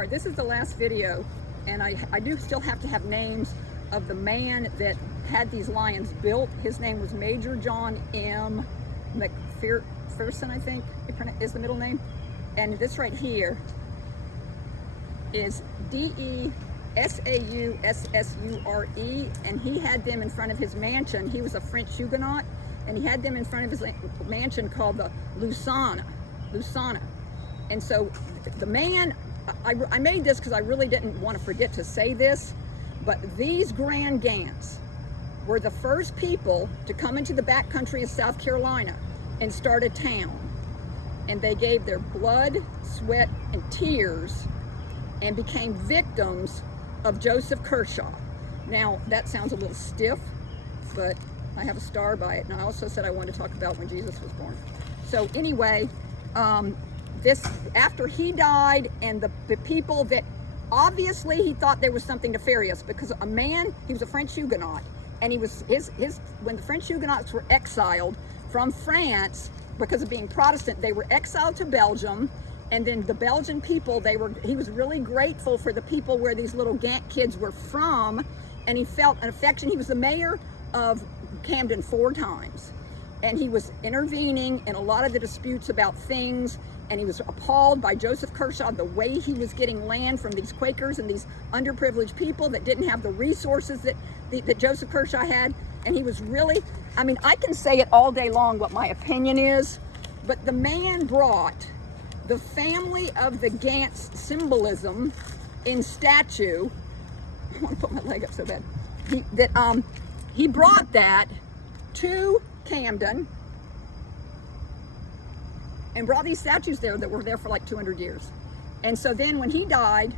All right, this is the last video, and I do still have to have names of the man that had these lions built. His name was Major John M. McPherson, I think is the middle name. And this right here is DeSaussure, and he had them in front of his mansion. He was a French Huguenot, and he had them in front of his mansion called the Lusana. And so the man, I made this because I really didn't want to forget to say this, but these Grand Gants were the first people to come into the backcountry of South Carolina and start a town. And they gave their blood, sweat, and tears and became victims of Joseph Kershaw. Now, that sounds a little stiff, but I have a star by it. And I also said I wanted to talk about when Jesus was born. So anyway, this, after he died, and the people that obviously he thought there was something nefarious, because a man, he was a French Huguenot, and he was when the French Huguenots were exiled from France because of being Protestant, they were exiled to Belgium, and then the Belgian people, he was really grateful for the people where these little Gant kids were from, and he felt an affection. He was the mayor of Camden 4 times, and he was intervening in a lot of the disputes about things, and he was appalled by Joseph Kershaw, the way he was getting land from these Quakers and these underprivileged people that didn't have the resources that Joseph Kershaw had. And he was really, I mean, I can say it all day long what my opinion is, but the man brought the family of the Gants symbolism in statue. I want to put my leg up so bad. He brought that to Camden and brought these statues there that were there for like 200 years. And so then when he died,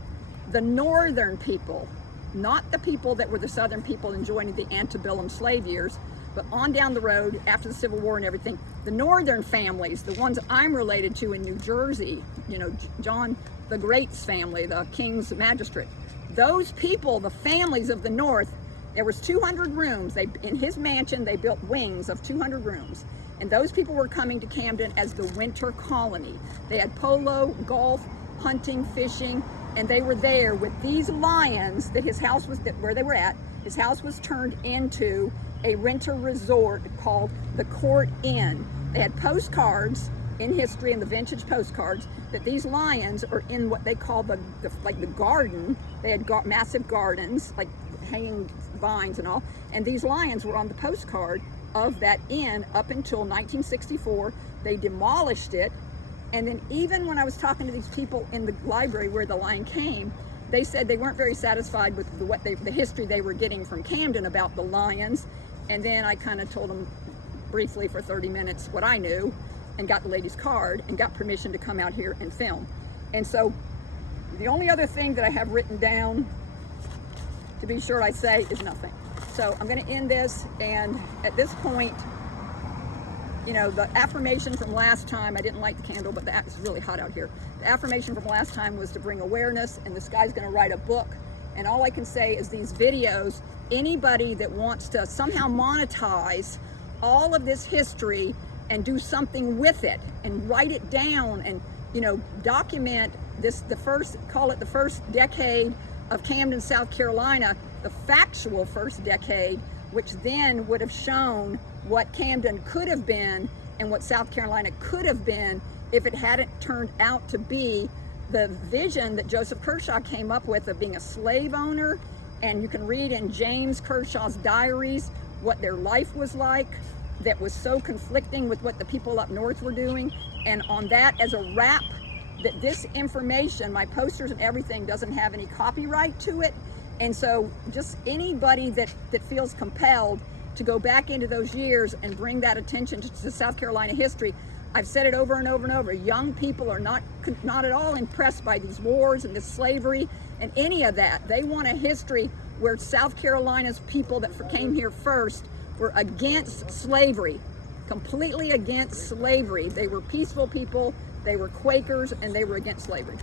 the northern people, not the people that were the southern people enjoying the antebellum slave years, but on down the road after the Civil War and everything, the northern families, the ones I'm related to in New Jersey, you know, John the Great's family, the King's Magistrate, those people, the families of the North, there was 200 rooms. In his mansion, they built wings of 200 rooms. And those people were coming to Camden as the winter colony. They had polo, golf, hunting, fishing, and they were there with these lions that his house was, where they were at, his house was turned into a winter resort called the Court Inn. They had postcards in history, in the vintage postcards, that these lions are in what they call the garden. They had massive gardens, like hanging vines and all, and these lions were on the postcard of that inn up until 1964. They demolished it, and then even when I was talking to these people in the library where the lion came, they said they weren't very satisfied with the history they were getting from Camden about the lions. And then I kind of told them briefly for 30 minutes what I knew, and got the lady's card and got permission to come out here and film. And so the only other thing that I have written down, to be sure I say, is nothing. So I'm going to end this, and at this point, you know, the affirmation from last time, I didn't light the candle, but it's really hot out here. The affirmation from last time was to bring awareness, and this guy's going to write a book. And all I can say is these videos, anybody that wants to somehow monetize all of this history and do something with it and write it down and, you know, document this, call it the first decade of Camden, South Carolina, the factual first decade, which then would have shown what Camden could have been and what South Carolina could have been if it hadn't turned out to be the vision that Joseph Kershaw came up with of being a slave owner. And you can read in James Kershaw's diaries what their life was like that was so conflicting with what the people up north were doing. And on that, as a wrap, that this information, my posters and everything, doesn't have any copyright to it. And so just anybody that feels compelled to go back into those years and bring that attention to South Carolina history, I've said it over and over and over, young people are not at all impressed by these wars and this slavery and any of that. They want a history where South Carolina's people that came here first were against slavery, completely against slavery. They were peaceful people, they were Quakers, and they were against slavery.